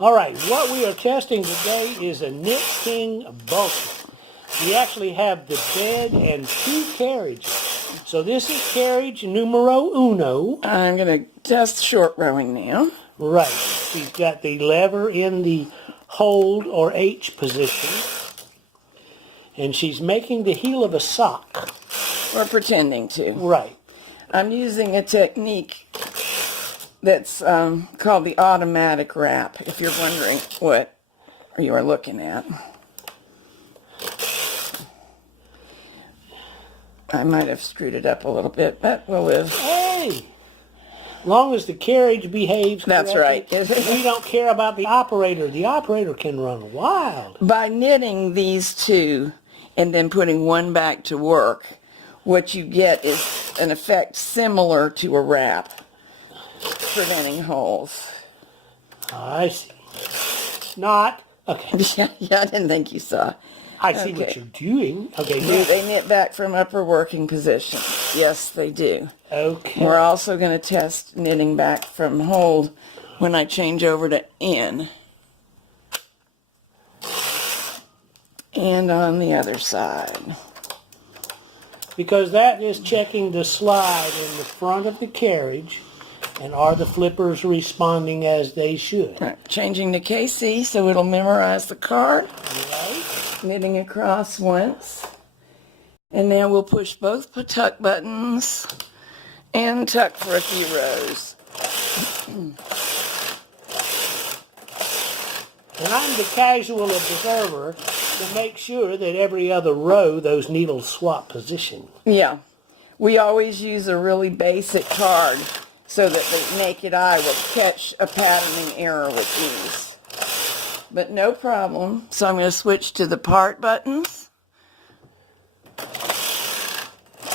All right, what we are testing today is a KnitKing bulky. We actually have the bed and 2 carriages. So this is carriage numero uno. I'm going to test short rowing now. Right. She's got the lever in the hold or H position. And she's making the heel of a sock. Or pretending to. Right. I'm using a technique that's called the automatic wrap, if you're wondering what you are looking at. I might have screwed it up a little bit, but we'll live. Hey! Long as the carriage behaves correctly. That's right. We don't care about the operator. The operator can run wild. By knitting these two and then putting one back to work, what you get is an effect similar to a wrap, preventing holes. I see. Not. Okay. Yeah, I didn't think you saw. I see what you're doing. Okay. Do they knit back from upper working position? Yes, they do. Okay. We're also going to test knitting back from hold when I change over to in. And on the other side. Because that is checking the slide in the front of the carriage, and are the flippers responding as they should? Right. Changing to KC so it'll memorize the card. Right. Knitting across once. And now we'll push both tuck buttons and tuck for a few rows. And I'm the casual observer to make sure that every other row those needles swap position. Yeah. We always use a really basic card so that the naked eye will catch a patterning error with ease. But no problem. So I'm going to switch to the part buttons.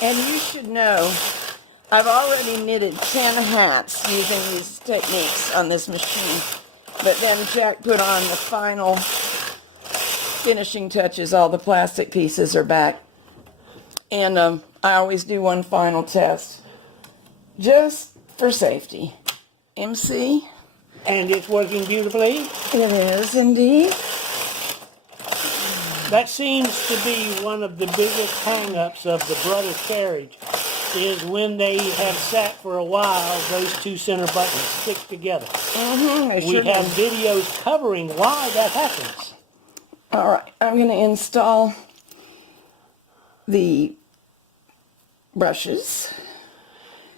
And you should know, I've already knitted 10 hats using these techniques on this machine. But then Jack put on the final finishing touches. All the plastic pieces are back. And I always do one final test just for safety. MC. And it's working beautifully? It is indeed. That seems to be one of the biggest hang-ups of the brother carriage, is when they have sat for a while, those 2 center buttons stick together. We have videos covering why that happens. All right, I'm going to install the brushes.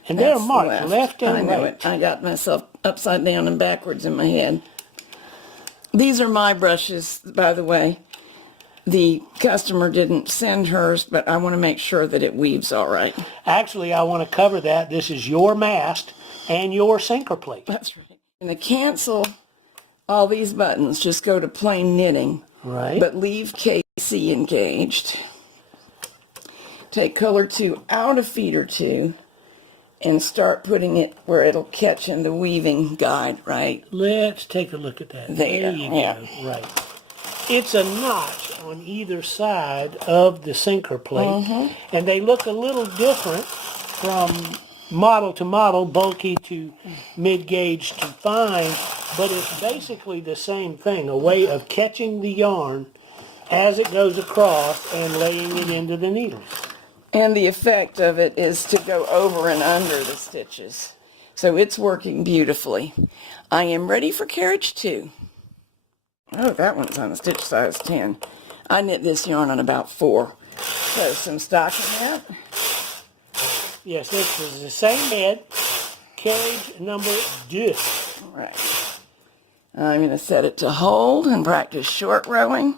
And they're marked left and I know right. it. I got myself upside down and backwards in my head. These are my brushes, by the way. The customer didn't send hers, but I want to make sure that it weaves all right. Actually, I want to cover that. This is your mast and your sinker plate. That's right. And to cancel all these buttons, just go to plain knitting. Right. But leave KC engaged. Take color 2 out of feeder 2 and start putting it where it'll catch in the weaving guide, right? Let's take a look at that. There you go. Right. It's a notch on either side of the sinker plate, and they look a little different from model to model, bulky to mid-gauge to fine, but it's basically the same thing, a way of catching the yarn as it goes across and laying it into the needles. And the effect of it is to go over and under the stitches. So it's working beautifully. I am ready for carriage 2. Oh, that one's on a stitch size 10. I knit this yarn on about 4. So some stockinette. Yes, this is the same head, carriage number 2. All right. I'm going to set it to hold and practice short rowing.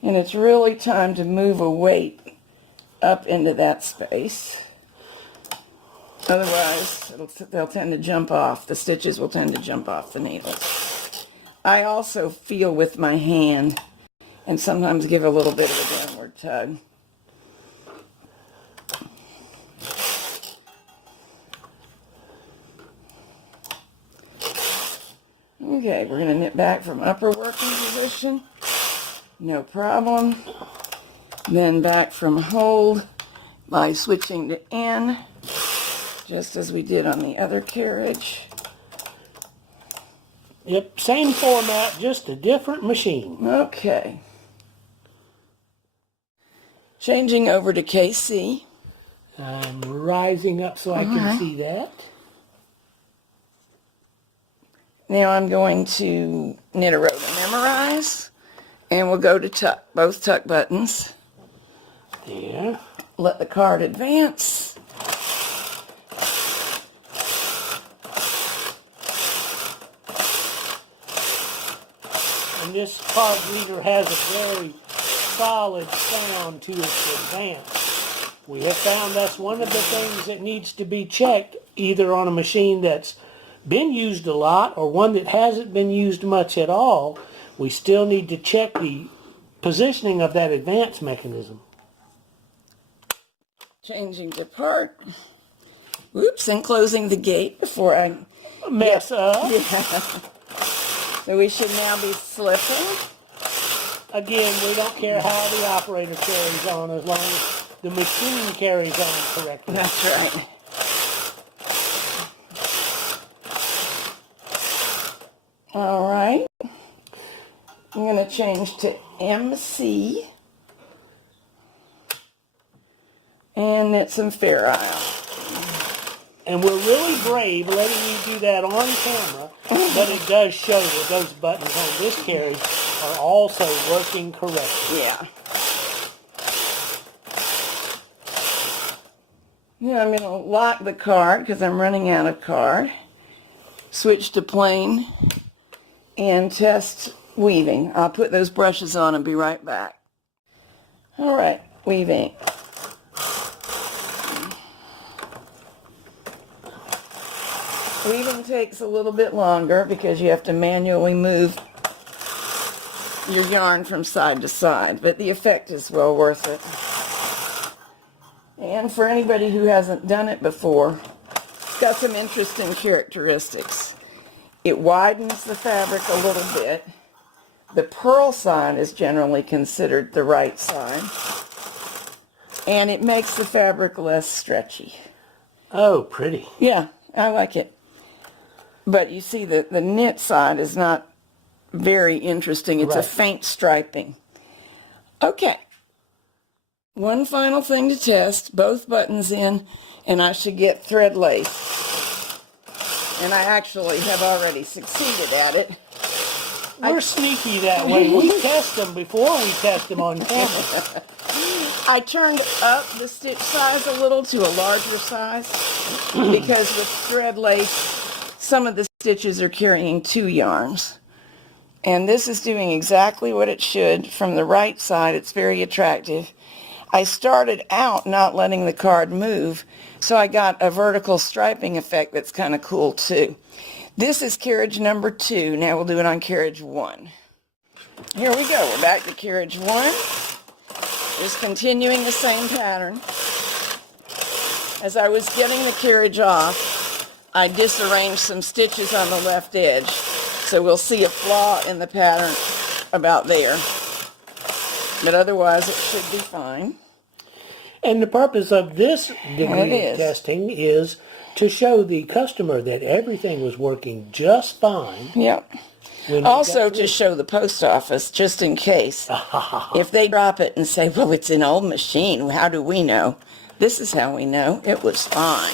And it's really time to move a weight up into that space. Otherwise, they'll tend to jump off. The stitches will tend to jump off the needles. I also feel with my hand and sometimes give a little bit of a downward tug. Okay, we're going to knit back from upper working position. No problem. Then back from hold by switching to N, just as we did on the other carriage. Yep, same format, just a different machine. Okay. Changing over to KC. I'm rising up so I can see that. Now I'm going to knit a row to memorize, and we'll go to tuck, both tuck buttons. There. Let the card advance. And this card reader has a very solid sound to its advance. We have found that's one of the things that needs to be checked, either on a machine that's been used a lot or one that hasn't been used much at all. We still need to check the positioning of that advance mechanism. Changing to part. Whoops, and closing the gate before I Mess up. Yeah. So we should now be slipping. Again, we don't care how the operator carries on as long as the machine carries on correctly. That's right. All right. I'm going to change to MC and knit some Fair Isle. And we're really brave letting you do that on camera, but it does show that those buttons on this carriage are also working correctly. Yeah. Now I'm going to lock the card because I'm running out of card. Switch to plain and test weaving. I'll put those brushes on and be right back. All right, weaving. Weaving takes a little bit longer because you have to manually move your yarn from side to side, but the effect is well worth it. And for anybody who hasn't done it before, it's got some interesting characteristics. It widens the fabric a little bit. The purl side is generally considered the right side. And it makes the fabric less stretchy. Oh, pretty. Yeah, I like it. But you see that the knit side is not very interesting. It's a faint striping. Okay. One final thing to test. Both buttons in, and I should get thread lace. And I actually have already succeeded at it. We're sneaky that way. We test them before we test them on camera. I turned up the stitch size a little to a larger size because with thread lace, some of the stitches are carrying 2 yarns. And this is doing exactly what it should. From the right side, it's very attractive. I started out not letting the card move, so I got a vertical striping effect that's kind of cool too. This is carriage number 2. Now we'll do it on carriage 1. Here we go. We're back to carriage 1. Just continuing the same pattern. As I was getting the carriage off, I disarranged some stitches on the left edge. So we'll see a flaw in the pattern about there. But otherwise it should be fine. And the purpose of this degree of testing is to show the customer that everything was working just fine. Yep. Also to show the post office, just in case. If they drop it and say, well, it's an old machine, how do we know? This is how we know it was fine.